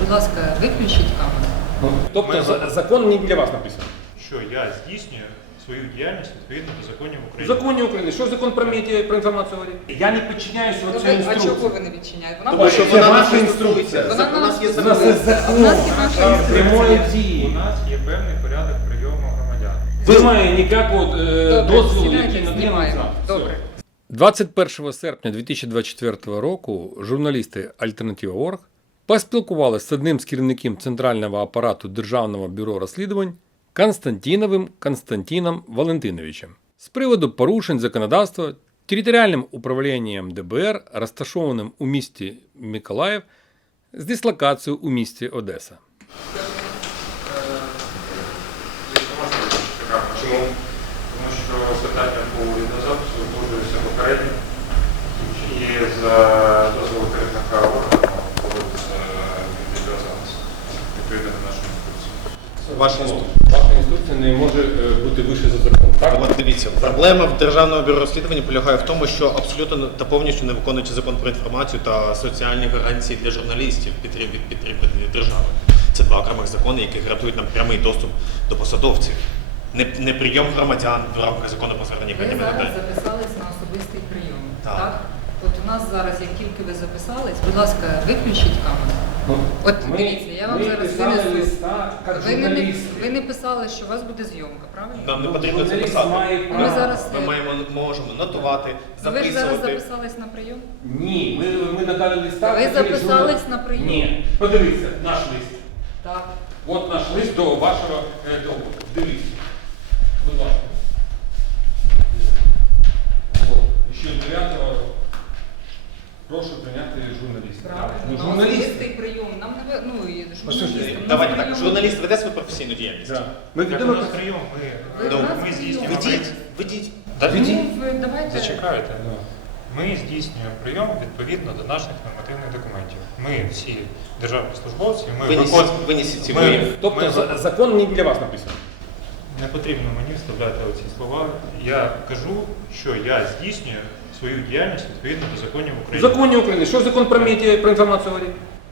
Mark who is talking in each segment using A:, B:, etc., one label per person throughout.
A: Будь ласка, виключіть камеру.
B: Тобто закон не для вас написаний.
C: Що я здійснюю свою діяльність відповідно до законів
B: В
C: України.
B: законі України. Що закон про медіа, про інформацію говорить? Я не підчиняюся
A: А
B: цій
A: чого
B: інструкції.
A: ви не відчиняєте?
B: Тому що
D: Вона
B: це
D: наша
B: ваша
D: інструкція.
A: Вона
D: У нас є
B: У нас є
D: закон.
A: У нас є
B: закон
A: наша
B: прямої
C: У
B: дії.
C: нас є певний порядок прийому громадян.
B: Немає ніякого дозволу, який
A: знімайте,
B: надається.
A: знімаємо. Добре.
B: 21 серпня 2024 року журналісти Альтернатива.орг поспілкувалися з одним з керівників Центрального апарату Державного бюро розслідувань Константіновим Константином Валентиновичем з приводу порушень законодавства територіальним управлінням ДБР, розташованим у місті Миколаїв, з дислокацією у місті Одеса.
C: Чому? Тому що питання по відеозапису узгоджується попередньо і за дозволу керівника органу проводиться відеозапис відповідно до нашої інструкції.
B: Ваша інструкція не може бути вище за закон. Так?
D: От дивіться, проблема в Державного бюро розслідування полягає в тому, що абсолютно та повністю не виконуючи закон про інформацію та соціальні гарантії для журналістів від підтримки держави. Це два окремих закони, які гарантують нам прямий доступ до посадовців. Не прийом громадян в рамках закону про звернення
A: Ви
D: громадян.
A: зараз записались на особистий прийом.
D: Так.
A: Так? От у нас зараз, як тільки ви записались, будь ласка, виключіть камеру. От дивіться, я вам зараз винесу.
B: листа, як
A: Ви не писали, що у вас буде зйомка, правильно?
D: Нам не потрібно це
B: Журналіст
D: писати.
B: має
A: Ми
B: право.
A: зараз-
D: Ми можемо нотувати,
A: Ну, ви ж зараз
D: записувати.
A: записались на прийом?
B: Ні, ми надали листа.
A: Ви
B: через
A: записались
B: журнал-
A: на прийом?
B: Ні, подивіться, наш лист.
A: Так.
B: От наш лист до вашого договору. Дивіться. Будь ласка. От, ще 9-го. Прошу прийняти журналіста.
A: Правильно.
B: Ну,
A: На
B: журналіст.
A: особистий прийом. Нам не ви- ну, і журналістам. на
D: Давайте
A: прийом.
D: так, журналіст веде свою професійну діяльність.
B: Да. Ми
C: Так, у
B: відомо.
C: нас прийом,
A: Ви
D: Добре.
A: в нас
C: ми
A: прийом.
C: здійснюємо
D: Ведіть.
C: Та
A: Ну,
C: ведіть.
A: ви давайте.
C: Зачекайте. Ми здійснюємо прийом відповідно до наших нормативних документів. Ми всі державні службовці, ми
D: Винесіть ці
C: ми-
D: вимоги.
B: Тобто закон не для вас написаний.
C: Не потрібно мені вставляти оці слова. Я кажу, що я здійснюю свою діяльність відповідно до законів
B: В
C: України.
B: законі України. Що закон про медіа, про інформацію говорить?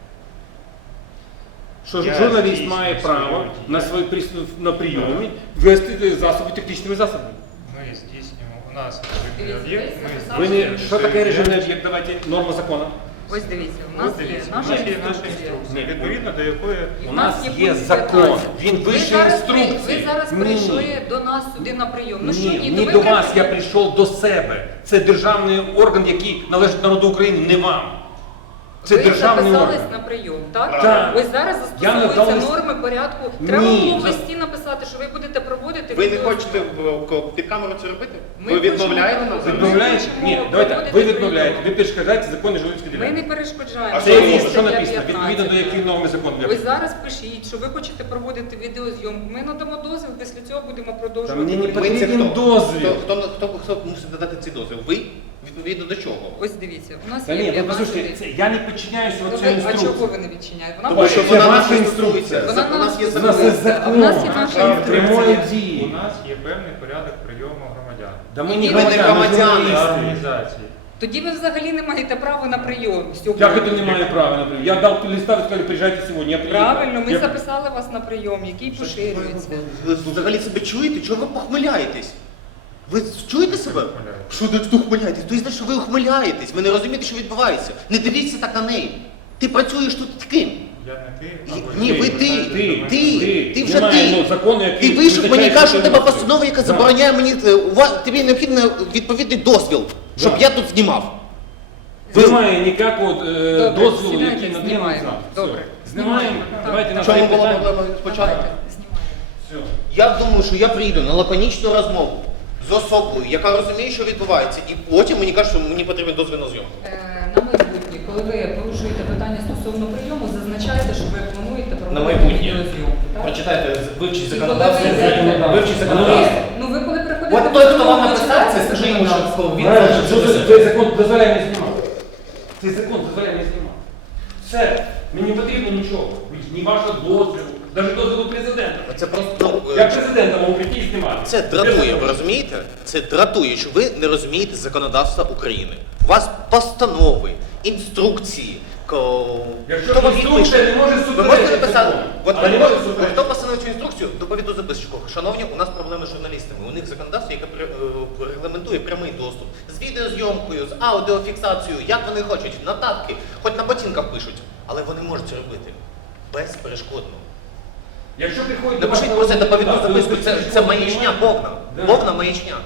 B: Що
C: Я
B: журналіст
C: здійснюю
B: має
C: свою
B: право
C: діяльність.
B: на свої на прийомі вести засоби технічними засобами.
C: Ми здійснюємо, у нас
A: Дивіться,
C: режимний об'єкт,
A: ви
C: ми
A: записали.
B: Ви
C: здійснюємо
B: не, що
C: свою
B: таке режимний
C: діяльність.
B: об'єкт? Давайте норма закону.
A: Ось дивіться, у
C: Ось
A: нас є
C: дивіться, у
A: наша
C: нас є наша
A: інструкція.
C: інструкція, відповідно до якої
A: І
B: У
A: в
B: нас є
A: пункт
B: закон,
A: 15.
B: він
A: Ви
B: вище
A: зараз
B: інструкції.
A: Ви зараз
B: Ні.
A: прийшли до нас сюди на прийом. Ну що,
B: Ні,
A: то
B: не
A: ви
B: до вас,
A: прийшли.
B: я прийшов до себе. Це державний орган, який належить народу України, не вам. Це
A: Ви
B: державний
A: записались
B: орган.
A: на прийом, так?
B: Так.
A: Ось зараз
B: Я надав
A: застосовуються
B: лист-
A: норми порядку.
B: Ні.
A: Треба було в листі написати, що ви будете проводити
D: Ви не
A: відео.
D: хочете під камеру це робити?
A: Ми
D: Ви відмовляєте
A: хочемо
D: нам?
A: Ми
B: Відмовляєте?
A: хочемо
B: Ні, давайте, ви
A: проводити
B: відмовляєте,
A: прийом.
B: ви перешкоджаєте закони журналістської
A: Ми не
B: діяльності.
A: перешкоджаємо.
D: А
B: Це
D: що
B: є,
D: ви-
B: що написано, відповідно до яких норм закону.
A: Ви зараз пишіть, що ви хочете проводити відеозйомку. Ми надамо дозвіл, після цього будемо продовжувати.
B: Та мені не
A: прийом.
D: Ви це
B: Потрібен
D: хто?
B: дозвіл.
D: Хто мусить надати цей дозвіл? Ви? Відповідно до чого?
A: Ось дивіться, у нас
B: Та
A: є
B: ні, ви
A: 15.
B: послухайте, це, я не підчиняюся
A: Ну,
B: цій
A: ви- А
B: інструкції.
A: чого ви не відчиняєте? Вона
D: Тому що
B: Це
D: вона
B: ваша
D: наша
B: інструкція.
D: інструкція.
A: Вона
D: У нас є
B: У нас
D: закон.
B: є
A: А в
B: закон
A: нас є наша
B: прямої
C: У
B: дії.
C: нас є певний порядок прийому громадян
B: Да ми
A: Ми
B: не
A: не
B: громадяни,
D: громадяни.
B: ми
C: та
B: журналісти.
C: організації.
A: Тоді ви взагалі не маєте права на прийом.
B: Як це не маю права, наприклад? Я дав листа, ви сказали, приїжджайте сьогодні. Я приїхав.
A: Правильно, ми
B: Я-
A: записали вас на прийом, який поширюється.
D: Ви взагалі себе чуєте? Чого ви похмиляєтесь? Ви чуєте себе?
C: Ухмиляюсь.
D: Що тут ухмиляєтесь? То значить, що ви ухмиляєтесь. Ви не розумієте, що відбувається. Не дивіться так на неї. Ти працюєш тут ким?
C: Я не ти,
D: Ні, ви ти вже
B: Немає,
D: ти.
B: ну, закону, який
D: Ти вийшов, мені
B: визначає,
D: кажуть, що
B: що
D: тебе
B: ти
D: постанова, яка
B: Да.
D: забороняє мені, тобі необхідно відповідний дозвіл, щоб
B: Да.
D: я тут знімав.
B: Немає ніякого
A: Добре,
B: дозволу,
A: знімайте,
B: який надається.
A: знімаємо.
B: Все.
A: Добре.
B: Знімаємо.
A: Так.
B: Давайте на
D: В чому була
B: питання.
D: проблема спочатку?
A: Давайте, знімаємо.
B: Все.
D: Я думаю, що я прийду на лаконічну розмову з особою, яка розуміє, що відбувається, і потім мені кажуть, що мені потрібен дозвіл на зйомку.
A: На майбутнє, коли ви порушуєте питання стосовно прийому, зазначайте, що ви плануєте
D: На
A: проводити
D: майбутнє.
A: відеозйомку. так?
D: Прочитайте, вивчіть
A: І
D: законодавство.
A: коли ви йдете-
D: Вивчіть законодавство.
A: Ну ви коли приходите...
D: От
A: до
D: той, хто
A: суду,
D: вам
A: ви
D: написав
A: читаєте
D: це, скажи йому, що
A: законодавство?
D: він
B: Правильно,
D: хоче
B: що
D: це
B: цей закон дозволяє не знімати. Цей закон дозволяє не знімати. Все, мені не потрібно нічого. Ні вашого дозволу, навіть дозволу президента.
D: Це просто,
B: Я президента можу прийти і знімати.
D: це дратує, ви розумієте? Це дратує, що ви не розумієте законодавства України. У вас постанови, інструкції,
B: Якщо
D: Хто вам
B: інструкція
D: відпише?
B: не може
D: Ви
B: суперечити
D: можете написати,
B: закону.
D: от
B: Але не може
D: хто
B: суперечити.
D: постановив цю інструкцію, доповіду записчику. Шановні, у нас проблеми з журналістами. У них законодавство, яке регламентує прямий доступ з відеозйомкою, з аудіофіксацією, як вони хочуть, нотатки, хоч на ботинках пишуть. Але вони можуть це робити безперешкодно.
B: Якщо приходить
D: Напишіть про це доповідну записку, це маячня повна. Повна маячня.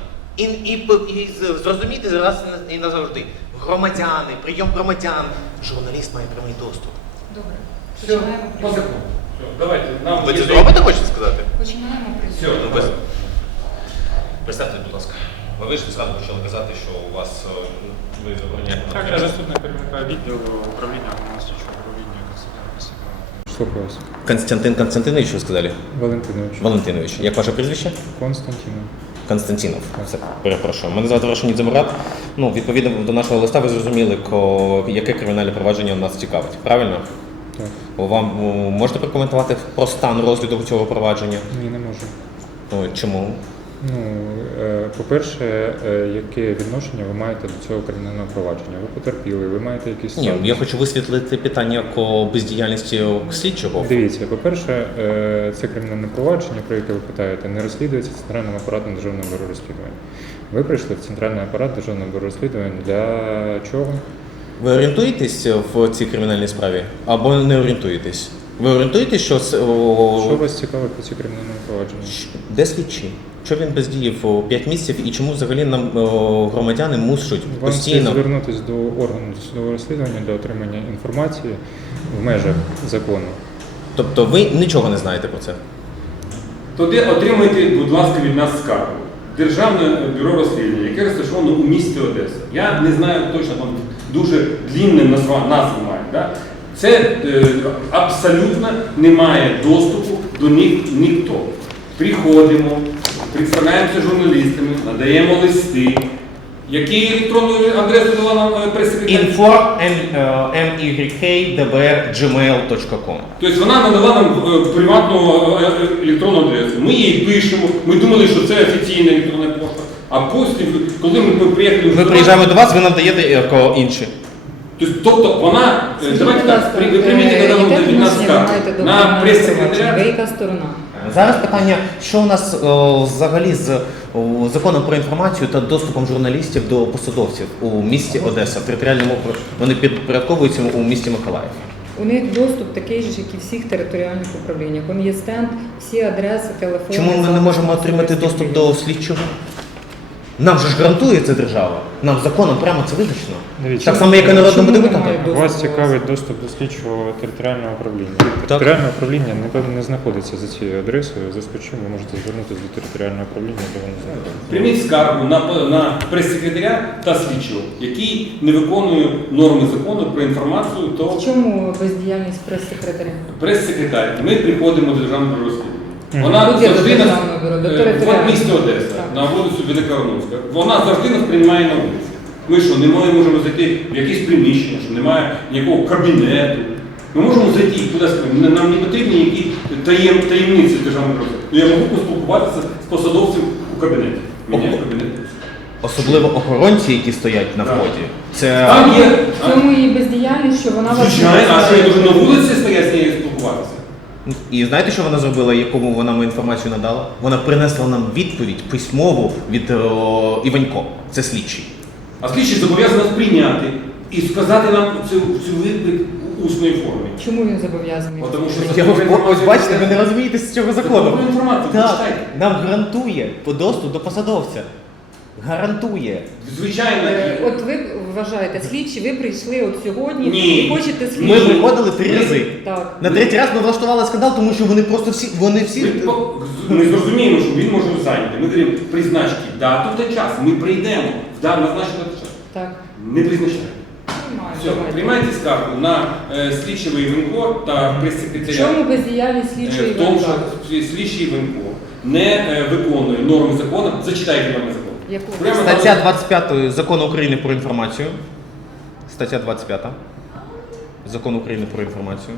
D: І зрозумійте раз і назавжди. Громадяни, прийом громадян. Журналіст має прямий доступ.
A: Добре.
B: Все,
A: Починаємо
B: по
A: прийом.
B: закону. Все, давайте. Нам
D: Ви це
B: є-
D: зробите, хочете сказати?
A: Починаємо прийом.
B: Все,
D: Ну,
B: давай.
D: Представте, будь ласка. Ви вийшли, зразу почали казати, що у вас ви забороняєте.
C: Так, я заступник керівника відділу управління громадського управління Конституційного.
E: Слухаю вас.
D: Константин Константинович, ви сказали?
E: Валентинович.
D: Валентинович. Як ваше прізвище?
E: Константинов.
D: Константинов. Все, перепрошую. Мене звати Рашеній Дземурат. Ну, відповідно до нашого листа, ви зрозуміли, яке кримінальне провадження нас цікавить. Правильно?
E: Так.
D: Вам можете прокоментувати про стан розгляду цього провадження?
E: Ні, не можу.
D: Чому?
E: Ну, по-перше, яке відношення ви маєте до цього кримінального провадження? Ви потерпіли, ви маєте якісь...
D: Ні, я хочу висвітлити питання бездіяльності слідчого.
E: Дивіться, по-перше, це кримінальне провадження, про яке ви питаєте, не розслідується Центральним апаратом Державного бюро розслідувань. Ви прийшли в Центральний апарат Державного бюро розслідувань для чого?
D: Ви орієнтуєтесь в цій кримінальній справі? Або не орієнтуєтесь? Ви орієнтуєтесь, що...
E: Що вас цікавить по цій кримінальному провадженню?
D: Де слідчий? Що він бездіяв 5 місяців і чому взагалі нам громадяни мусять
E: Вам слід
D: постійно...
E: звернутися до органу досудового розслідування для отримання інформації в межах закону.
D: Тобто ви нічого не знаєте про це?
B: Тоді отримайте, будь ласка, від нас скаргу. Державне бюро розслідування, яке розташовано у місті Одеса. Я не знаю точно, там дуже длінне назву має. Да? Це абсолютно немає доступу до них ніхто. Приходимо, представляємося журналістами, надаємо листи. Які електронну адресу дала нам прес-секретар?
D: info@mygkdbr@gmail.com.
B: Тобто вона надала нам приватну електронну адресу. Ми її пишемо, ми думали, що це офіційна електронна пошта. А потім, коли ми приїхали...
D: Ми приїжджаємо до вас, ви нам даєте інші.
B: Тобто вона, давайте так, ви прийміть, коли вам від нас скаргу. На прес-секретаря.
A: Ви яка сторона?
D: Зараз питання, що у нас взагалі з законом про інформацію та доступом журналістів до посадовців у місті Одеса, в територіальному вони підпорядковуються у місті Миколаїв.
A: У них доступ такий же, як і всіх територіальних управлінь. Там є стенд, всі адреси, телефони.
D: Чому ми не можемо отримати доступ до слідчого? Нам же ж гарантує це держава. Нам законом прямо це визначено.
E: Дивіться.
D: Так само, як і народному
A: Чому
D: депутату.
A: немає доступу?
E: Вас цікавить доступ до слідчого територіального управління. Територіальне управління не знаходиться за цією адресою, в зв'язку з чим ви можете звернутися до територіального управління, де воно знаходиться.
B: Прийміть скаргу на прес-секретаря та слідчого, який не виконує норми закону про інформацію, то
A: В чому бездіяльність прес-секретаря?
B: прес-секретар. Ми приходимо до Державного бюро розслідування.
E: Мгм.
B: Вона
A: Куди до
B: завжди нас
A: Державного бюро? До
B: в
A: територіального?
B: місті Одеса,
A: Так.
B: на вулицю Великоарнонська. Вона завжди нас приймає на вулиці. Ми що, не можемо зайти в якесь приміщення, що немає ніякого кабінету. Ми можемо зайти кудись, нам не потрібні які таємниці державного бюро. Ну, я можу поспілкуватися з посадовцем у кабінеті. Мене в кабінеті.
D: Особливо охоронці, які стоять на
B: Так.
D: вході. Це
B: Там є,
A: В чому її бездіяльність, що вона вас
B: звичайно, а що я
A: пускає?
B: дуже на вулиці стоять з нею спілкуватися?
D: І знаєте, що вона зробила, якому вона нам інформацію надала? Вона принесла нам відповідь письмову від Іванько. Це слідчий.
B: А слідчий зобов'язаний нас прийняти і сказати нам цю відповідь у усній формі.
A: Чому він зобов'язаний?
B: Тому що
D: Ось бачите, ви не розумієте з цього закону.
B: Закону інформацію,
D: Так,
B: почитайте.
D: нам гарантує доступ до посадовця. Гарантує.
B: Звичайно.
A: От ви вважаєте, слідчі, ви прийшли от сьогодні
B: Ні.
A: і хочете
D: Ми
A: слідчі.
D: приходили 3 рази.
A: Так.
D: На 3-й раз ми влаштували скандал, тому що вони просто всі.
B: Ми зрозуміємо, що він може зайнятий. Ми говоримо, призначте дату та час. Ми прийдемо в назначений час.
A: Так.
B: Не призначаємо.
A: Приймаю,
B: Все,
A: давайте.
B: приймайте скаргу на слідчого Івенко та
A: В
B: прес-секретаря.
A: чому бездіяльність слідчої
B: В тому, що
A: Іванка?
B: слідчий Івенко не виконує норми закону. Зачитайте норми закону.
A: Яку?
B: Прямо там-
D: Стаття 25 Закону України про інформацію. Стаття 25 Закону України про інформацію.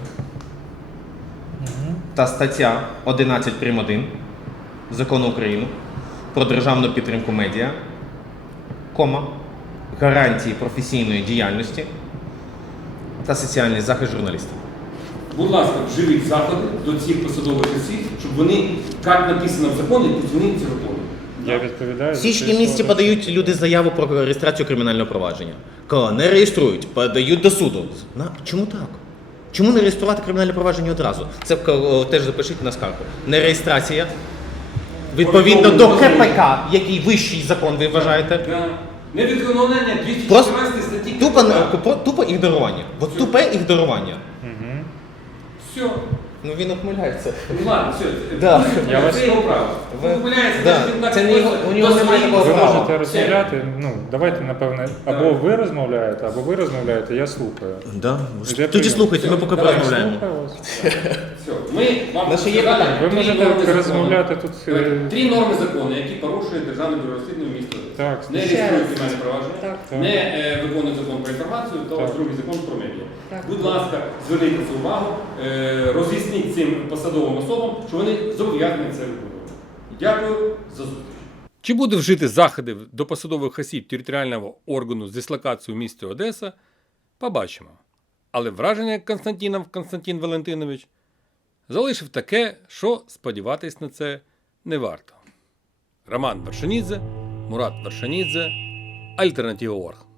D: Та стаття 11 прим. 1 Закону України про державну підтримку медіа, гарантії професійної діяльності та соціальний захист журналістів.
B: Будь ласка, вживіть заходи до цих посадових осіб, щоб вони, як написано в законі, пусть вони це виконують.
E: Я відповідаю.
D: В
E: за
D: січні
E: ці
D: місяці
E: слова.
D: подають люди заяву про реєстрацію кримінального провадження. Коли не реєструють, подають до суду. Чому так? Чому не реєструвати кримінальне провадження одразу? Це теж запишіть на скаргу. Не реєстрація. Відповідно до КПК, який вищий закон, ви вважаєте?
B: Да. Невиконання 214 статті КПК.
D: Тупо ігнорування. От тупе ігнорування.
E: Мгм.
B: Все.
D: Ну він ухмиляється.
B: Ну ладно, все.
D: Да.
E: Я вас-
B: Це його право.
D: Ви-
B: Помиляється,
D: Да.
B: значить, він так
D: Це не його-
B: відноситься
D: у нього
B: до
D: немає
B: своїх
D: такого
E: Ви
D: права.
E: можете
B: Все.
E: розмовляти, давайте, напевне, або ви розмовляєте, або ви розмовляєте, я слухаю.
D: Да.
E: Вже
D: Тоді
E: прийом.
D: слухайте, ми поки
B: Давай,
D: порозмовляємо.
E: Слухаю вас.
B: Все. Ми вам
D: Наші є
B: сказали
D: питання?
E: Ви
B: три
E: можете
B: норми закону.
E: розмовляти тут,
B: Три норми закону, які порушує Державне бюро розслідування міста Одеси.
E: Так.
B: Не
A: Ще
B: реєструє
A: раз.
B: кримінальне провадження,
A: Так.
B: не виконує закон про інформацію, то
E: Так.
B: другий закон про медіа.
A: Так.
B: Будь ласка, зверніть на це увагу, роз'ясніть цим посадовим особам, що вони зобов'язані це виконувати. Дякую за зустріч. Чи буде вжити заходи до посадових осіб територіального органу з дислокацією в місті Одеса, побачимо. Але враження Константінов Константин Валентинович залишив таке, що сподіватись на це не варто. Роман Вершинідзе, Мурат Вершинідзе, Альтернатива.орг.